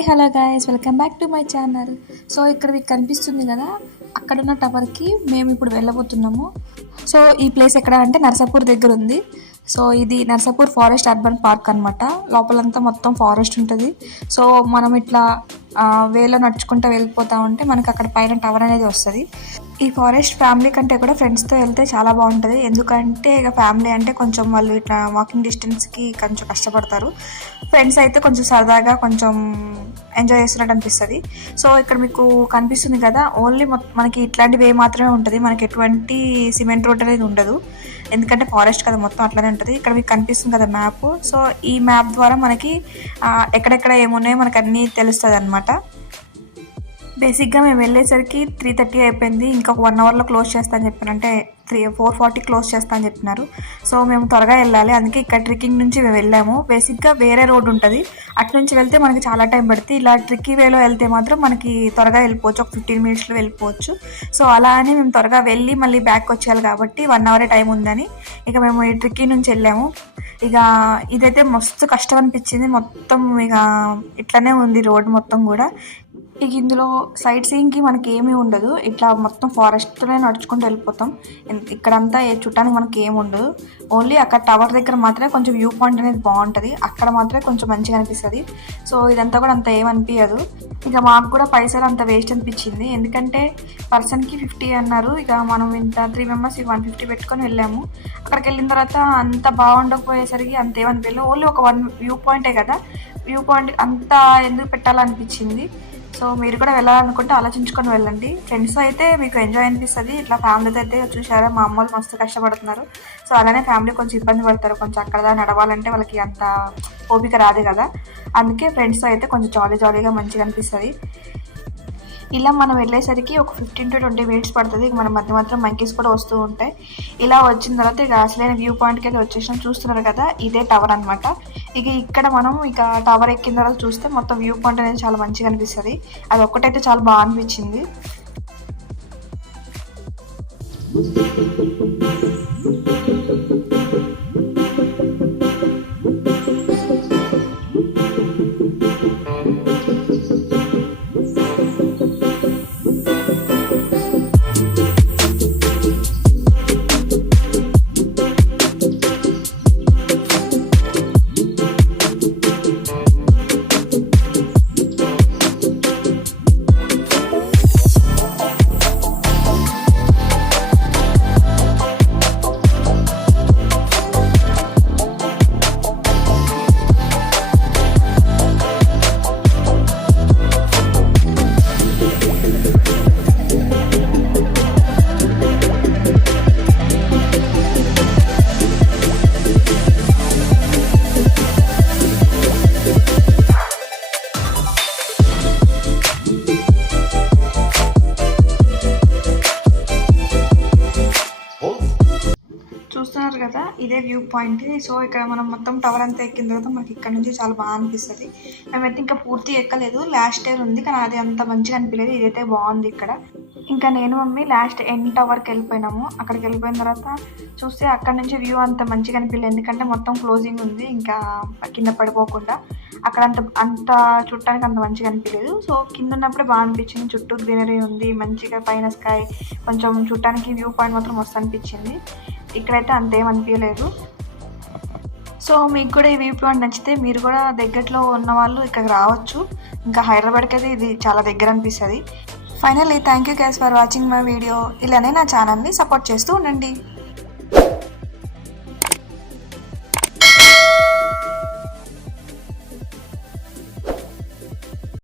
Hi hello guys, welcome back to my channel. So ఇక్కడ మీకు కనిపిస్తుంది కదా, అక్కడున్న టవర్కి మేము ఇప్పుడు వెళ్ళబోతున్నాము. సో ఈ ప్లేస్ ఎక్కడ అంటే నర్సాపూర్ దగ్గర ఉంది. సో ఇది నర్సాపూర్ ఫారెస్ట్ అర్బన్ పార్క్ అనమాట. లోపలంతా మొత్తం ఫారెస్ట్ ఉంటుంది. సో మనం ఇట్లా వేలో నడుచుకుంటూ వెళ్ళిపోతా ఉంటే మనకు అక్కడ పైన టవర్ అనేది వస్తుంది. ఈ ఫారెస్ట్ ఫ్యామిలీ కంటే కూడా ఫ్రెండ్స్తో వెళ్తే చాలా బాగుంటుంది. ఎందుకంటే ఇక ఫ్యామిలీ అంటే కొంచెం వాళ్ళు ఇట్లా వాకింగ్ డిస్టెన్స్కి కొంచెం కష్టపడతారు. ఫ్రెండ్స్ అయితే కొంచెం సరదాగా కొంచెం ఎంజాయ్ చేస్తున్నట్టు అనిపిస్తుంది. సో ఇక్కడ మీకు కనిపిస్తుంది కదా, ఓన్లీ మనకి ఇట్లాంటి వే మాత్రమే ఉంటుంది. మనకి ఎటువంటి సిమెంట్ రోడ్ అనేది ఉండదు. ఎందుకంటే ఫారెస్ట్ కదా, మొత్తం అట్లానే ఉంటుంది. ఇక్కడ మీకు కనిపిస్తుంది కదా మ్యాప్. సో ఈ మ్యాప్ ద్వారా మనకి ఎక్కడెక్కడ ఏమున్నాయో మనకు అన్నీ తెలుస్తుంది అనమాట. బేసిక్గా మేము వెళ్ళేసరికి 3:30 అయిపోయింది. ఇంకొక 1 అవర్లో క్లోజ్ చేస్తా అని చెప్పాను, అంటే 4:40 క్లోజ్ చేస్తా అని చెప్పినారు. సో మేము త్వరగా వెళ్ళాలి, అందుకే ఇక్కడ ట్రెక్కింగ్ నుంచి మేము వెళ్ళాము. బేసిక్గా వేరే రోడ్ ఉంటుంది, అటు నుంచి వెళ్తే మనకి చాలా టైం పడుతుంది. ఇలా ట్రిక్కీ వేలో వెళ్తే మాత్రం మనకి త్వరగా వెళ్ళిపోవచ్చు, ఒక 15 మినిట్స్లో వెళ్ళిపోవచ్చు. సో అలా అని మేము త్వరగా వెళ్ళి మళ్ళీ బ్యాక్ వచ్చేయాలి కాబట్టి 1 అవర్ టైం ఉందని ఇక మేము ఈ ట్రిక్కీ నుంచి వెళ్ళాము. ఇక ఇదైతే మస్తు కష్టం అనిపించింది. మొత్తం ఇక ఇట్లనే ఉంది రోడ్ మొత్తం కూడా. ఇక ఇందులో సైట్ సీయింగ్కి మనకి ఏమీ ఉండదు, ఇట్లా మొత్తం ఫారెస్ట్లోనే నడుచుకుంటూ వెళ్ళిపోతాం. ఇక్కడంతా చుట్టానికి మనకి ఏమి ఉండదు. ఓన్లీ అక్కడ టవర్ దగ్గర మాత్రమే కొంచెం వ్యూ పాయింట్ అనేది బాగుంటుంది, అక్కడ మాత్రమే కొంచెం మంచిగా అనిపిస్తుంది. సో ఇదంతా కూడా అంత ఏమనిపించదు. ఇక మాకు కూడా పైసలు అంత వేస్ట్ అనిపించింది, ఎందుకంటే పర్సన్కి 50 అన్నారు. ఇక మనం ఇంత 3 మెంబర్స్ 150 పెట్టుకొని వెళ్ళాము. అక్కడికి వెళ్ళిన తర్వాత అంత బాగుండకపోయేసరికి అంత ఏమనిపించలేదు. ఓన్లీ ఒక 1 వ్యూ పాయింటే కదా, వ్యూ పాయింట్ అంతా ఎందుకు పెట్టాలనిపించింది. సో మీరు కూడా వెళ్ళాలనుకుంటే ఆలోచించుకొని వెళ్ళండి. ఫ్రెండ్స్ అయితే మీకు ఎంజాయ్ అనిపిస్తుంది. ఇట్లా ఫ్యామిలీతో అయితే చూసారా, మా అమ్మ వాళ్ళు మస్తు కష్టపడుతున్నారు. సో అలానే ఫ్యామిలీ కొంచెం ఇబ్బంది పడతారు, కొంచెం అక్కడ నడవాలంటే వాళ్ళకి అంత ఓపిక రాదు కదా. అందుకే ఫ్రెండ్స్తో అయితే కొంచెం జాలీగా మంచిగా అనిపిస్తుంది. ఇలా మనం వెళ్ళేసరికి ఒక 15 to 20 మినిట్స్ పడుతుంది. మన మధ్య మంకీస్ కూడా వస్తూ ఉంటాయి. ఇలా వచ్చిన తర్వాత ఇక అసలైన వ్యూ పాయింట్కి అయితే వచ్చేసాం. చూస్తున్నారు కదా, ఇదే టవర్ అనమాట. ఇక ఇక్కడ మనం ఇక టవర్ ఎక్కిన తర్వాత చూస్తే మొత్తం వ్యూ పాయింట్ అనేది చాలా మంచిగా అనిపిస్తుంది. అది ఒక్కటైతే చాలా బాగా అనిపించింది. చూస్తున్నారు కదా, ఇదే వ్యూ పాయింట్. సో ఇక్కడ మనం మొత్తం టవర్ అంతా ఎక్కిన తర్వాత మనకి ఇక్కడ నుంచి చాలా బాగా అనిపిస్తుంది. మేమైతే ఇంకా పూర్తి ఎక్కలేదు, లాస్ట్ ఇయర్ ఉంది, కానీ అది అంత మంచిగా అనిపించలేదు. ఇదైతే బాగుంది ఇక్కడ. ఇంకా నేను మమ్మీ లాస్ట్ ఎండ్ టవర్కి వెళ్ళిపోయినాము. అక్కడికి వెళ్ళిపోయిన తర్వాత చూస్తే అక్కడ నుంచి వ్యూ అంత మంచిగా అనిపించలేదు, ఎందుకంటే మొత్తం క్లోజింగ్ ఉంది. ఇంకా కింద పడిపోకుండా అక్కడ అంత చుట్టానికి అంత మంచిగా అనిపించలేదు. సో కింద ఉన్నప్పుడే బాగా అనిపించింది, చుట్టూ గ్రీనరీ ఉంది మంచిగా, పైన స్కై కొంచెం చుట్టానికి వ్యూ పాయింట్ మాత్రం మస్తు అనిపించింది. ఇక్కడైతే అంతేం అనిపించలేదు. సో మీకు కూడా ఈ వ్యూ పాయింట్ నచ్చితే మీరు కూడా దగ్గరలో ఉన్న వాళ్ళు ఇక్కడికి రావచ్చు. ఇంకా హైదరాబాద్కి అయితే ఇది చాలా దగ్గర అనిపిస్తుంది. Finally thank you guys for watching my video. ఇలానే నా ఛానల్ని సపోర్ట్ చేస్తూ ఉండండి.